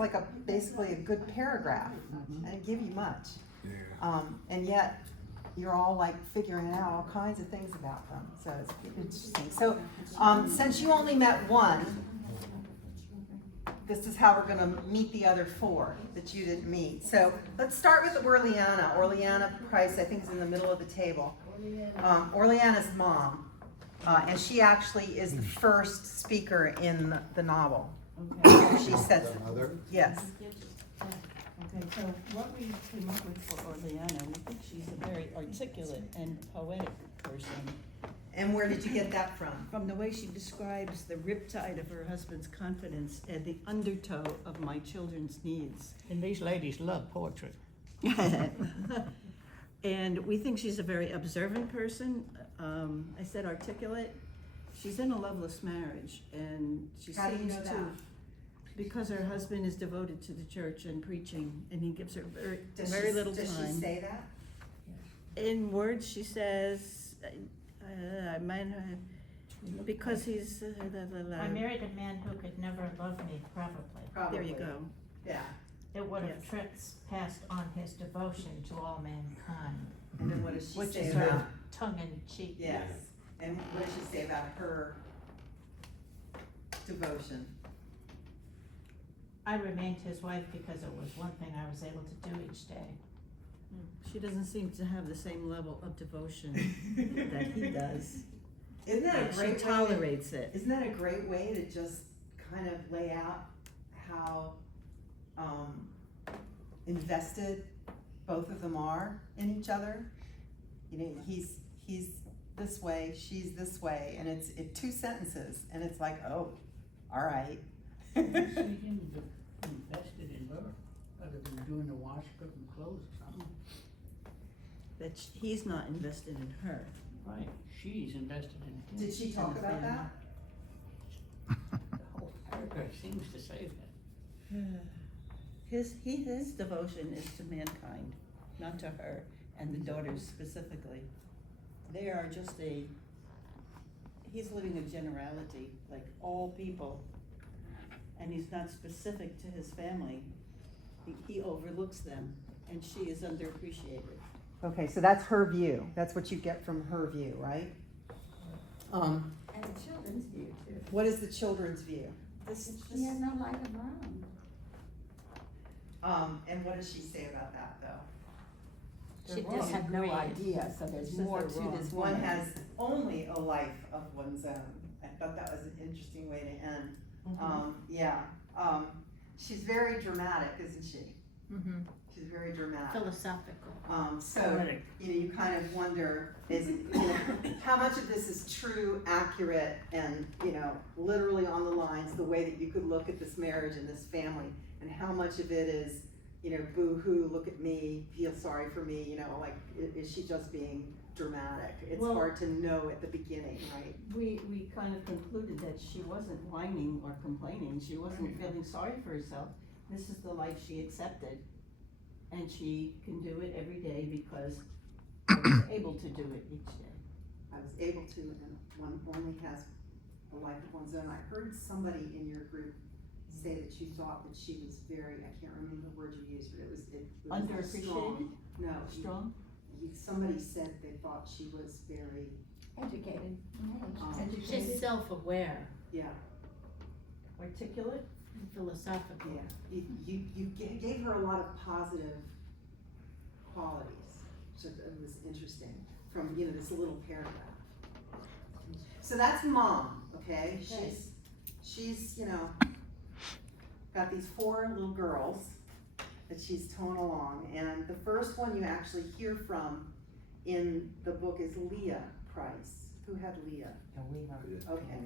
like basically a good paragraph. I didn't give you much. Yeah. And yet you're all like figuring out all kinds of things about them. So it's interesting. So since you only met one, this is how we're going to meet the other four that you didn't meet. So let's start with Orleana. Orleana Price, I think, is in the middle of the table. Orleana's mom, and she actually is the first speaker in the novel. Okay. She says, yes. Okay, so what we came up with for Orleana, we think she's a very articulate and poetic person. And where did you get that from? From the way she describes the riptide of her husband's confidence and the undertow of my children's needs. And these ladies love poetry. And we think she's a very observant person. I said articulate. She's in a loveless marriage, and she How do you seems know to, that? because her husband is devoted to the church and preaching, and he gives her very Does little time. Does she say that? In words, she says, I might, because he's, I married a man who could never love me, probably. there you go. Yeah. It would have Yes. passed on his devotion to all mankind, And then what does she which say is about? her tongue-in-cheek. Yes. And what does she say about her devotion? I remained his wife because it was one thing I was able to do each day. She doesn't seem to have the same level of devotion that he does. Isn't that a But great she way? tolerates it. Isn't that a great way to just kind of lay out how invested both of them are in each other? You know, he's this way, she's this way, and it's 2 sentences, and it's like, oh, all right. See him invested in her, other than doing the wash, cooking clothes or something. That he's not invested in her. Right, she's invested in him. Did she talk about that? The whole paragraph seems to say that. His devotion is to mankind, not to her, and the daughters specifically. They are just he's living a generality, like all people, and he's not specific to his family. He overlooks them, and she is underappreciated. Okay, so that's her view. That's what you get from her view, right? And the children's view too. What is the children's view? She has no life of her own. And what does she say about that, though? She They have no disagreed. idea, so there's Says more they're to wrong. this One woman. has only a life of one's own. I thought that was an interesting way to end. Yeah. She's very dramatic, isn't she? Mm-hmm. She's very dramatic. Philosophical. So Poetic. you kind of wonder, how much of this is true, accurate, and literally on the lines, the way that you could look at this marriage and this family, and how much of it is, boo-hoo, look at me, feel sorry for me, like, is she just being dramatic? It's Well- hard to know at the beginning, right? We kind of concluded that she wasn't whining or complaining, she wasn't feeling sorry for herself. This is the life she accepted, and she can do it every day because I was able to do it each day. I was able to, and one only has a life of one's own. I heard somebody in your group say that you thought that she was very, I can't remember the word you used, but it was Underappreciated? strong. No, Strong? somebody said they thought she was very, Educated. She's Educated. self-aware, yeah, Articulate? and philosophical. yeah. You gave her a lot of positive qualities, so it was interesting from, this little paragraph. So that's mom, okay? She's, got these 4 little girls that she's towing along, and the first one you actually hear from in the book is Leah Price. Who had Leah? Okay,